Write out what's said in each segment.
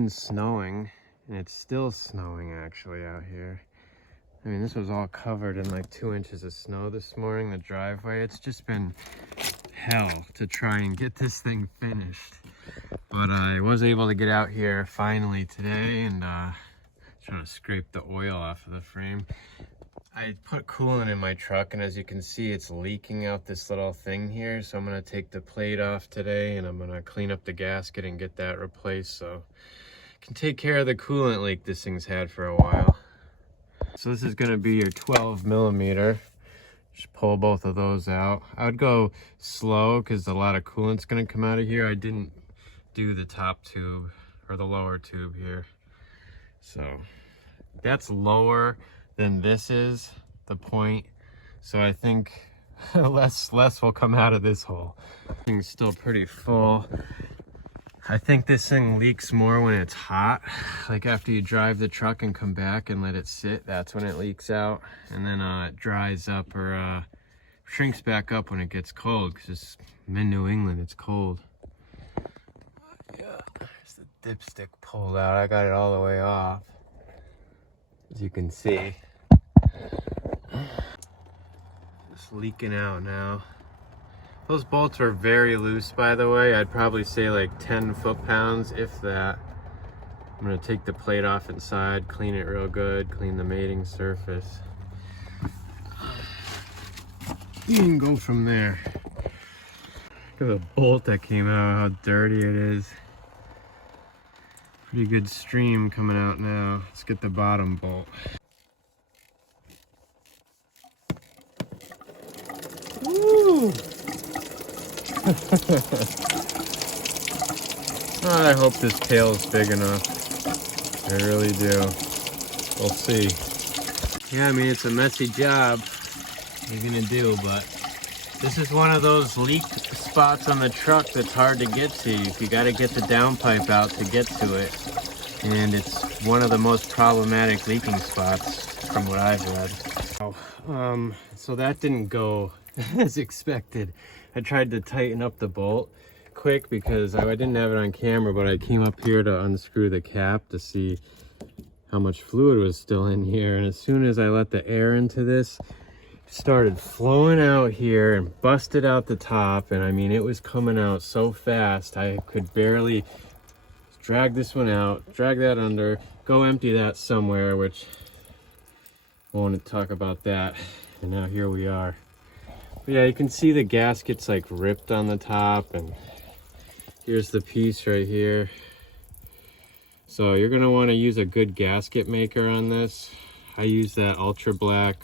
It's snowing, and it's still snowing actually out here. I mean, this was all covered in like 2 inches of snow this morning, the driveway. It's just been hell to try and get this thing finished. But I was able to get out here finally today and trying to scrape the oil off of the frame. I put coolant in my truck, and as you can see, it's leaking out this little thing here. So I'm gonna take the plate off today, and I'm gonna clean up the gasket and get that replaced so I can take care of the coolant leak this thing's had for a while. So this is gonna be your 12 millimeter. Just pull both of those out. I would go slow because a lot of coolant's gonna come out of here. I didn't do the top tube or the lower tube here. So that's lower than this is, the point. So I think less will come out of this hole. Thing's still pretty full. I think this thing leaks more when it's hot. Like after you drive the truck and come back and let it sit, that's when it leaks out. And then it dries up or shrinks back up when it gets cold, because I'm in New England, it's cold. Yeah, there's the dipstick pulled out. I got it all the way off, as you can see. Just leaking out now. Those bolts are very loose, by the way. I'd probably say like 10 foot-pounds, if that. I'm gonna take the plate off inside, clean it real good, clean the mating surface. You can go from there. Look at the bolt that came out, how dirty it is. Pretty good stream coming out now. Let's get the bottom bolt. Woo! I hope this tail's big enough. I really do. We'll see. Yeah, I mean, it's a messy job. What are you gonna do? But this is one of those leak spots on the truck that's hard to get to. You gotta get the downpipe out to get to it. And it's one of the most problematic leaking spots from what I've read. So that didn't go as expected. I tried to tighten up the bolt quick because I didn't have it on camera, but I came up here to unscrew the cap to see how much fluid was still in here. And as soon as I let the air into this, it started flowing out here and busted out the top. And I mean, it was coming out so fast, I could barely drag this one out, drag that under, go empty that somewhere, which I won't talk about that. And now here we are. But yeah, you can see the gasket's like ripped on the top, and here's the piece right here. So you're gonna wanna use a good gasket maker on this. I use that ultra black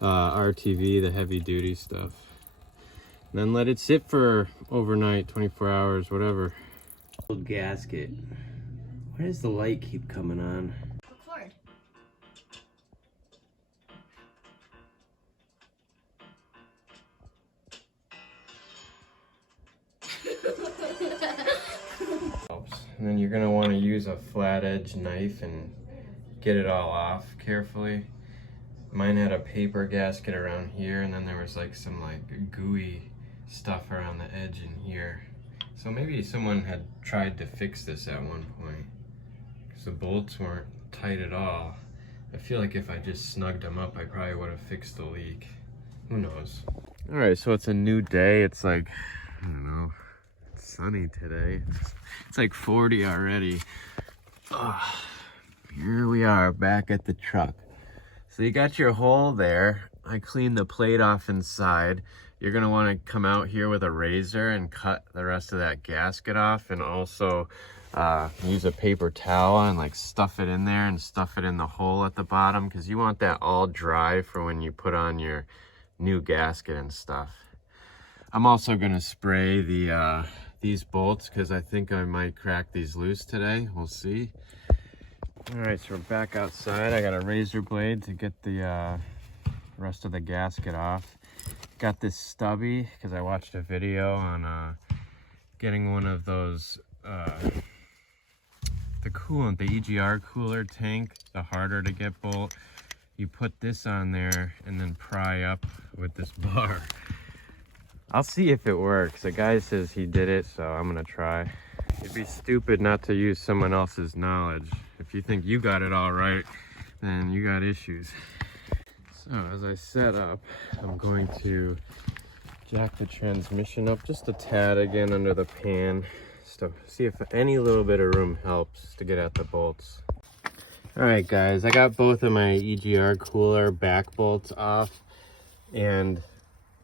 RTV, the heavy duty stuff. And then let it sit for overnight, 24 hours, whatever. Old gasket. Why does the light keep coming on? Record. And then you're going to want to use a flat edge knife and get it all off carefully. Mine had a paper gasket around here, and then there was like some like gooey stuff around the edge in here. So maybe someone had tried to fix this at one point, because the bolts weren't tight at all. I feel like if I just snugged them up, I probably would have fixed the leak. Who knows? All right, so it's a new day. It's like, I don't know, it's sunny today. It's like 40 already. Here we are back at the truck. So you got your hole there. I cleaned the plate off inside. You're gonna wanna come out here with a razor and cut the rest of that gasket off, and also use a paper towel and like stuff it in there and stuff it in the hole at the bottom, because you want that all dry for when you put on your new gasket and stuff. I'm also gonna spray the these bolts, because I think I might crack these loose today. We'll see. All right, so we're back outside. I got a razor blade to get the rest of the gasket off. Got this stubby because I watched a video on getting one of those the coolant, the EGR cooler tank, the harder to get bolt. You put this on there and then pry up with this bar. I'll see if it works. The guy says he did it, so I'm gonna try. You'd be stupid not to use someone else's knowledge. If you think you got it all right, then you got issues. So as I set up, I'm going to jack the transmission up just a tad again under the pan, just to see if any little bit of room helps to get at the bolts. All right, guys, I got both of my EGR cooler back bolts off, and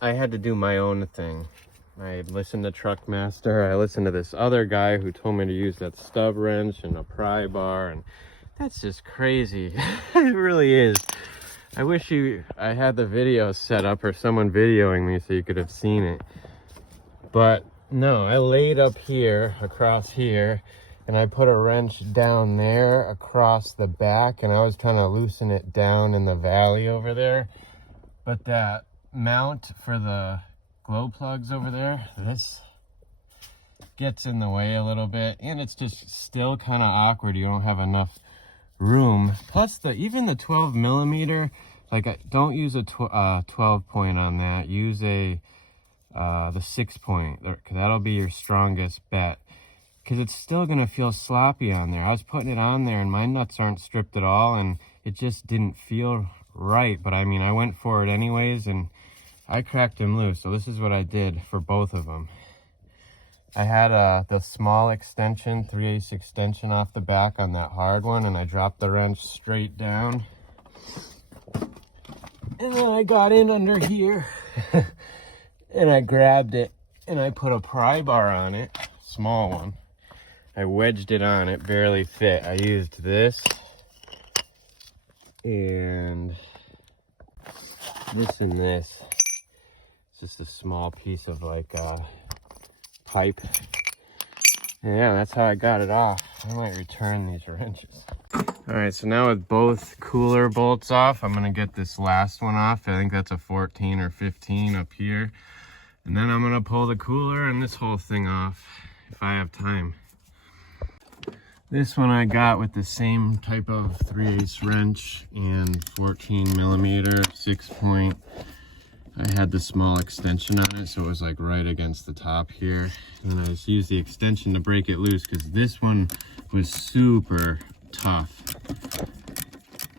I had to do my own thing. I listened to Truckmaster. I listened to this other guy who told me to use that stub wrench and a pry bar, and that's just crazy. It really is. I wish I had the video set up or someone videoing me so you could have seen it. But no, I laid up here, across here, and I put a wrench down there across the back, and I was trying to loosen it down in the valley over there. But that mount for the glow plugs over there, this gets in the way a little bit, and it's just still kind of awkward. You don't have enough room. Plus, even the 12 millimeter, like, don't use a 12 point on that. Use the 6 point. That'll be your strongest bet, because it's still gonna feel sloppy on there. I was putting it on there and my nuts aren't stripped at all, and it just didn't feel right. But I mean, I went for it anyways, and I cracked them loose. So this is what I did for both of them. I had the small extension, 3/8 extension off the back on that hard one, and I dropped the wrench straight down. And then I got in under here and I grabbed it and I put a pry bar on it, small one. I wedged it on, it barely fit. I used this and this and this. It's just a small piece of like pipe. And yeah, that's how I got it off. I might return these wrenches. All right, so now with both cooler bolts off, I'm gonna get this last one off. I think that's a 14 or 15 up here. And then I'm gonna pull the cooler and this whole thing off if I have time. This one I got with the same type of 3/8 wrench and 14 millimeter 6 point. I had the small extension on it, so it was like right against the top here. And I just used the extension to break it loose, because this one was super tough.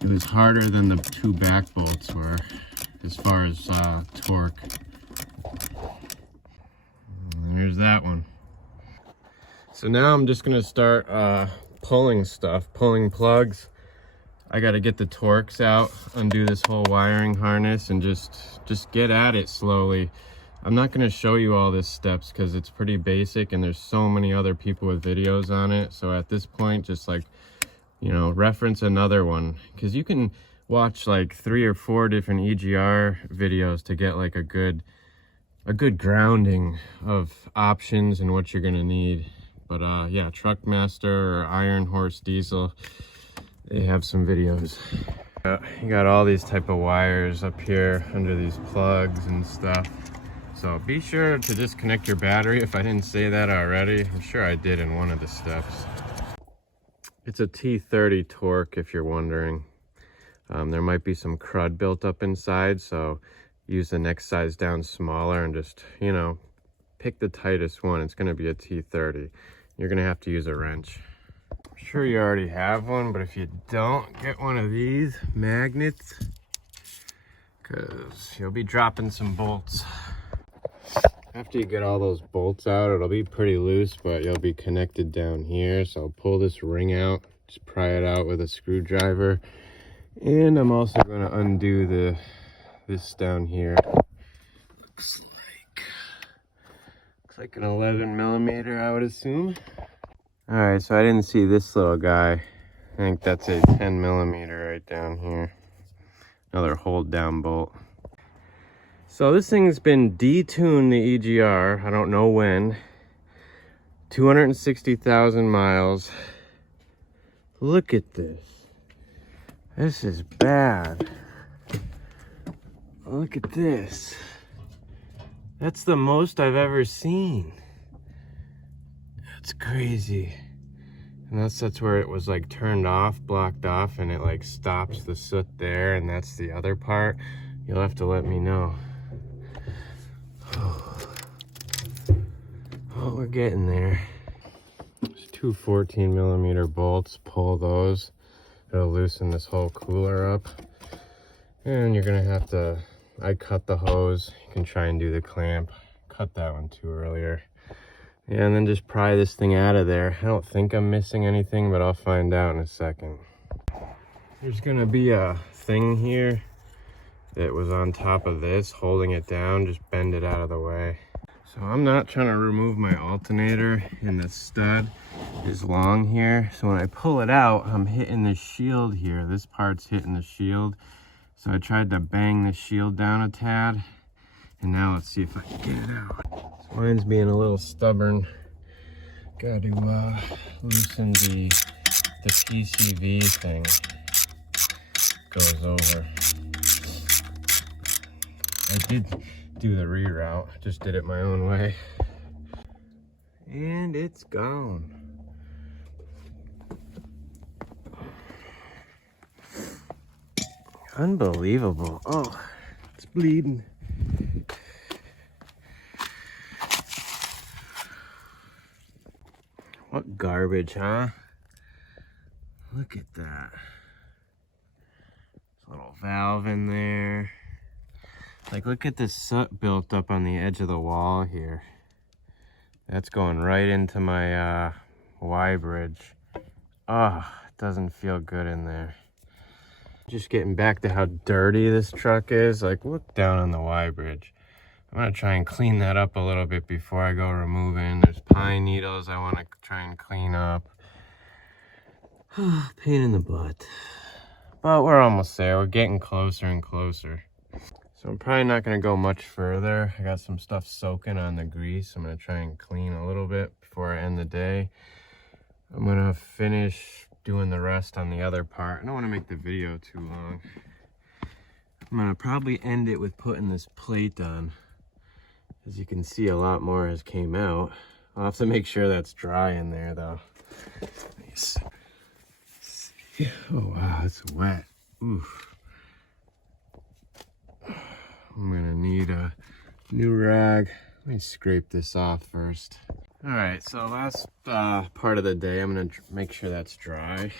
It was harder than the two back bolts were as far as torque. And there's that one. So now I'm just gonna start pulling plugs. I got to get the Torx out, undo this whole wiring harness, and just get at it slowly. I'm not going to show you all these steps because it's pretty basic and there's so many other people with videos on it. So at this point, just like, you know, reference another one, because you can watch like 3 or 4 different EGR videos to get like a good grounding of options and what you're going to need. But yeah, Truckmaster or Iron Horse Diesel, they have some videos. You got all these type of wires up here under these plugs and stuff. So be sure to disconnect your battery if I didn't say that already. I'm sure I did in one of the steps. It's a T30 torque if you're wondering. There might be some crud built up inside, so use the next size down smaller and just, you know, pick the tightest one. It's gonna be a T30. You're gonna have to use a wrench. I'm sure you already have one, but if you don't, get one of these magnets, because you'll be dropping some bolts. After you get all those bolts out, it'll be pretty loose, but you'll be connected down here. So pull this ring out, just pry it out with a screwdriver. And I'm also going to undo this down here. Looks like an 11 millimeter, I would assume. All right, so I didn't see this little guy. I think that's a 10 millimeter right down here. Another hold down bolt. So this thing's been detuned, the EGR, I don't know when. 260,000 miles. Look at this. This is bad. Look at this. That's the most I've ever seen. That's crazy. And that's where it was like turned off, blocked off, and it like stops the soot there, and that's the other part. You'll have to let me know. Oh, we're getting there. two 14mm bolts, pull those. It'll loosen this whole cooler up. And you're gonna have to, I cut the hose. You can try and do the clamp. Cut that one too earlier. Yeah, and then just pry this thing out of there. I don't think I'm missing anything, but I'll find out in a second. There's gonna be a thing here that was on top of this, holding it down. Just bend it out of the way. So I'm not trying to remove my alternator, and the stud is long here. So when I pull it out, I'm hitting the shield here. This part's hitting the shield. So I tried to bang the shield down a tad. And now let's see if I can get it out. So mine's being a little stubborn. Got to loosen the PCV thing. Goes over. I did do the reroute, just did it my own way. And it's gone. Unbelievable. Oh, it's bleeding. What garbage, huh? Look at that. There's a little valve in there. Like, look at this soot built up on the edge of the wall here. That's going right into my Y bridge. Oh, it doesn't feel good in there. Just getting back to how dirty this truck is. Like, look down on the Y bridge. I'm gonna try and clean that up a little bit before I go removing. There's pine needles I want to try and clean up. Pain in the butt. But we're almost there. We're getting closer and closer. So I'm probably not gonna go much further. I got some stuff soaking on the grease. I'm gonna try and clean a little bit before I end the day. I'm gonna finish doing the rest on the other part. I don't want to make the video too long. I'm gonna probably end it with putting this plate on. As you can see, a lot more has came out. I'll have to make sure that's dry in there though. Oh wow, it's wet. Oof. I'm gonna need a new rag. Let me scrape this off first. All right, so last part of the day, I'm gonna make sure that's dry.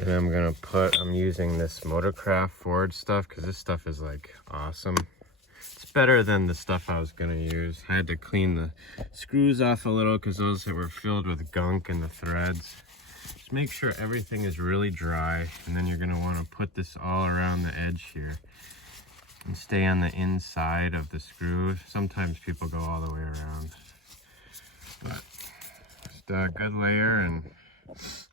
And I'm using this Motorcraft Ford stuff because this stuff is like awesome. It's better than the stuff I was gonna use. I had to clean the screws off a little because those were filled with gunk in the threads. Just make sure everything is really dry, and then you're gonna wanna put this all around the edge here and stay on the inside of the screw. Sometimes people go all the way around. But just a good layer and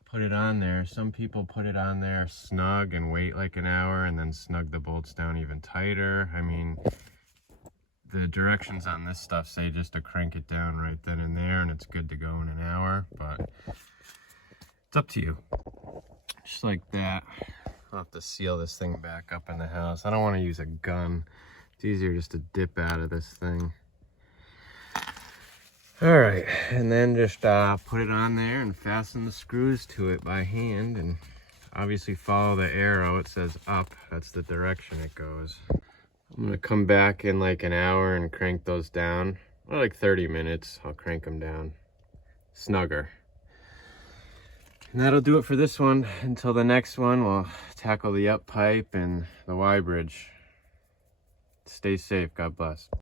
put it on there. Some people put it on there snug and wait like an hour and then snug the bolts down even tighter. I mean, the directions on this stuff say just to crank it down right then and there and it's good to go in an hour, but it's up to you. Just like that. I'll have to seal this thing back up in the house. I don't want to use a gun. It's easier just to dip out of this thing. All right, and then just put it on there and fasten the screws to it by hand, and obviously follow the arrow. It says up, that's the direction it goes. I'm gonna come back in like an hour and crank those down, or like 30 minutes. I'll crank them down snugger. And that'll do it for this one. Until the next one, we'll tackle the up pipe and the Y bridge. Stay safe, God bless.